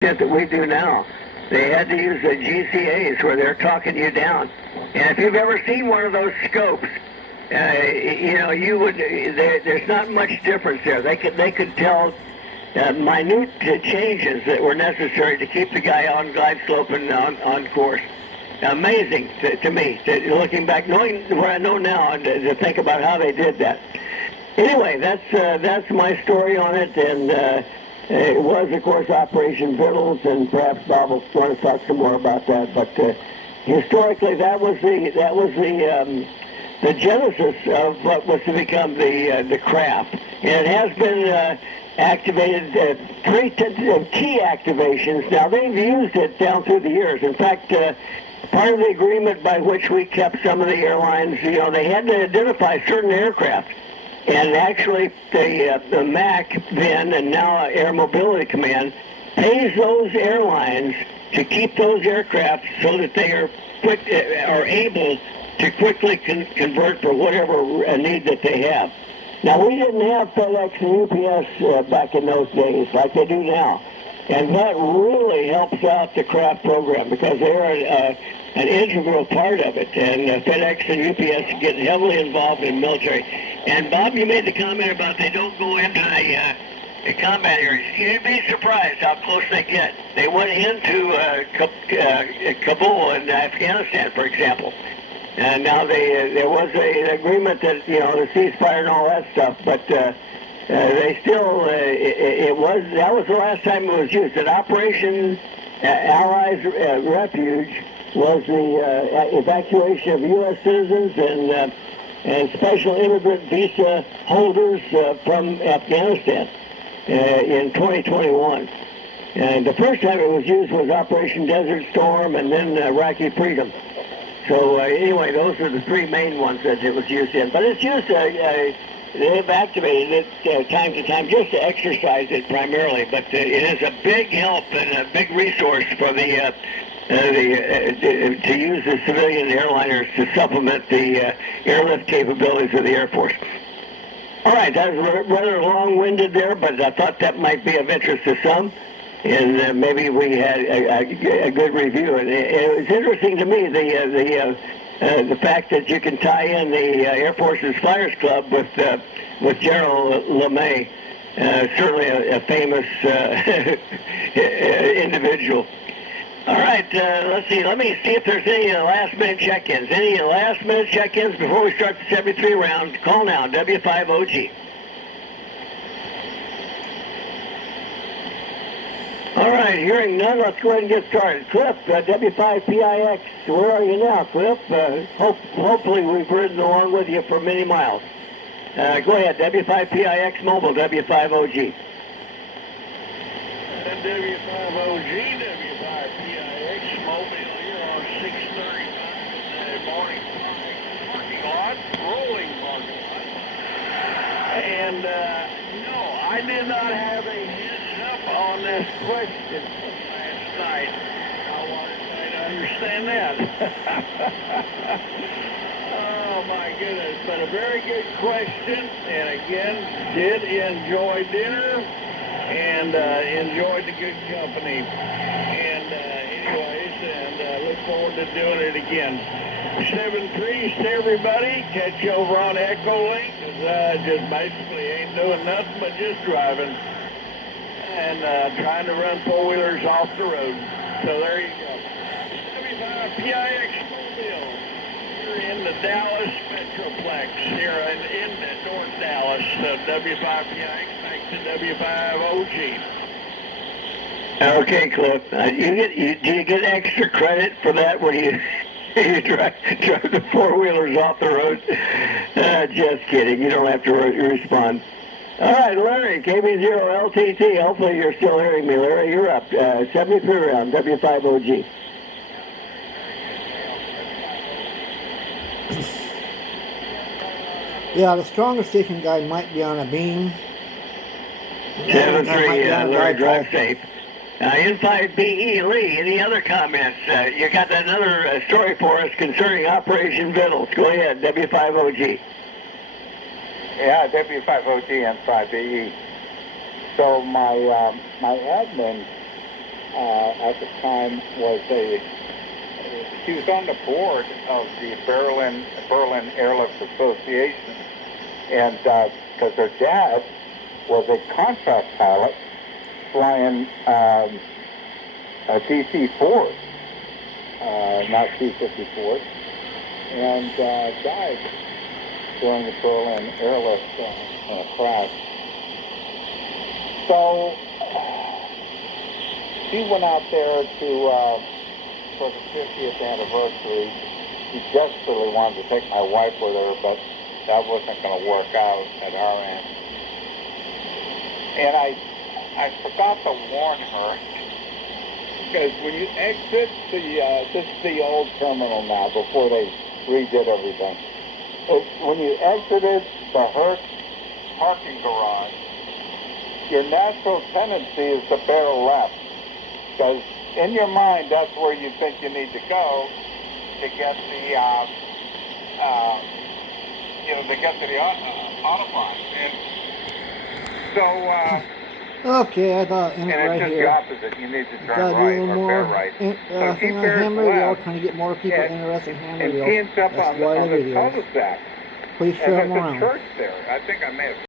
that we do now. They had to use the GCAs where they're talking you down. And if you've ever seen one of those scopes, you would. There's not much difference there. They could tell minute changes that were necessary to keep the guy on glide slope and on course. Amazing to me, looking back, knowing what I know now, to think about how they did that. Anyway, that's my story on it, and it was, of course, Operation Vittles, and perhaps Bob will want to talk some more about that. But historically, that was the genesis of what was to become the craft, and it has been activated three key activations. Now they've used it down through the years. In fact, part of the agreement by which we kept some of the airlines, they had to identify certain aircraft. And actually, the MAC then, and now Air Mobility Command, pays those airlines to keep those aircraft so that they are able to quickly convert for whatever need that they have. Now, we didn't have FedEx and UPS back in those days like they do now. And that really helps out the craft program because they're an integral part of it. And FedEx and UPS get heavily involved in military. And Bob, you made the comment about they don't go into the combat areas. You'd be surprised how close they get. They went into Kabul in Afghanistan, for example. And now there was an agreement that, the ceasefire and all that stuff, but they still, that was the last time it was used. At Operation Allies Refuge was the evacuation of U.S. citizens and special immigrant visa holders from Afghanistan in 2021. And the first time it was used was Operation Desert Storm and then Iraqi Freedom. So anyway, those are the three main ones that it was used in. But it's used, they've activated it time to time just to exercise it primarily. But it is a big help and a big resource for to use the civilian airliners to supplement the airlift capabilities of the Air Force. All right, that was rather long-winded there, but I thought that might be of interest to some. And maybe we had a good review. And it was interesting to me the fact that you can tie in the Air Force's Flyers Club with General LeMay, certainly a famous individual. All right, let's see. Let me see if there's any last-minute check-ins. Any last-minute check-ins before we start the 73 round? Call now, W5OG. All right, hearing none, let's go ahead and get started. Cliff, W5PIX, where are you now, Cliff? Hopefully we've ridden along with you for many miles. Go ahead, W5PIX Mobile, W5OG. W5OG, W5PIX Mobile here on 635 in the morning parking lot, rolling parking lot. And no, I did not have a heads up on this question last night. I wanted to try to understand that. Oh my goodness, but a very good question. And again, did enjoy dinner and enjoyed the good company. And anyways, and look forward to doing it again. 7-3 to everybody. Catch you over on Echo Link, because I just basically ain't doing nothing but just driving and trying to run four-wheelers off the road. So there you go. W5PIX Mobile. You're in the Dallas Metroplex here in North Dallas. W5PIX back to W5OG. Okay, Cliff. Do you get extra credit for that when you drive the four-wheelers off the road? Just kidding. You don't have to respond. All right, Larry, KB0LTT. Hopefully you're still hearing me, Larry. You're up. 73 round, W5OG. Yeah, the strongest station guide might be on a beam. 7-3, Larry, drive safe. N5BE Lee, any other comments? You got another story for us concerning Operation Vittles. Go ahead, W5OG. Yeah, W5OG N5BE. So my admin at the time was she was on the board of the Berlin Airlift Association, and because her dad was a contract pilot flying a DC-4, not C-54s, and died during the Berlin airlift crash. So she went out there for the 50th anniversary. She desperately wanted to take my wife with her, but that wasn't going to work out at our end. And I forgot to warn her, because when you exit this is the old terminal now, before they redid everything. When you exited the Hertz parking garage, your natural tendency is to bear left, because in your mind, that's where you think you need to go to get the, to get to the Autobahn. And so, Okay, I thought in it and it's right just the here. opposite. You need to turn Gotta do a right little or more bear right. thing on bears Hammerville, left trying to get more people and- interested in and Hammerville. teams up That's on why the the videos. cul-de-sac. Please And share them there's a around. church there. I think I may have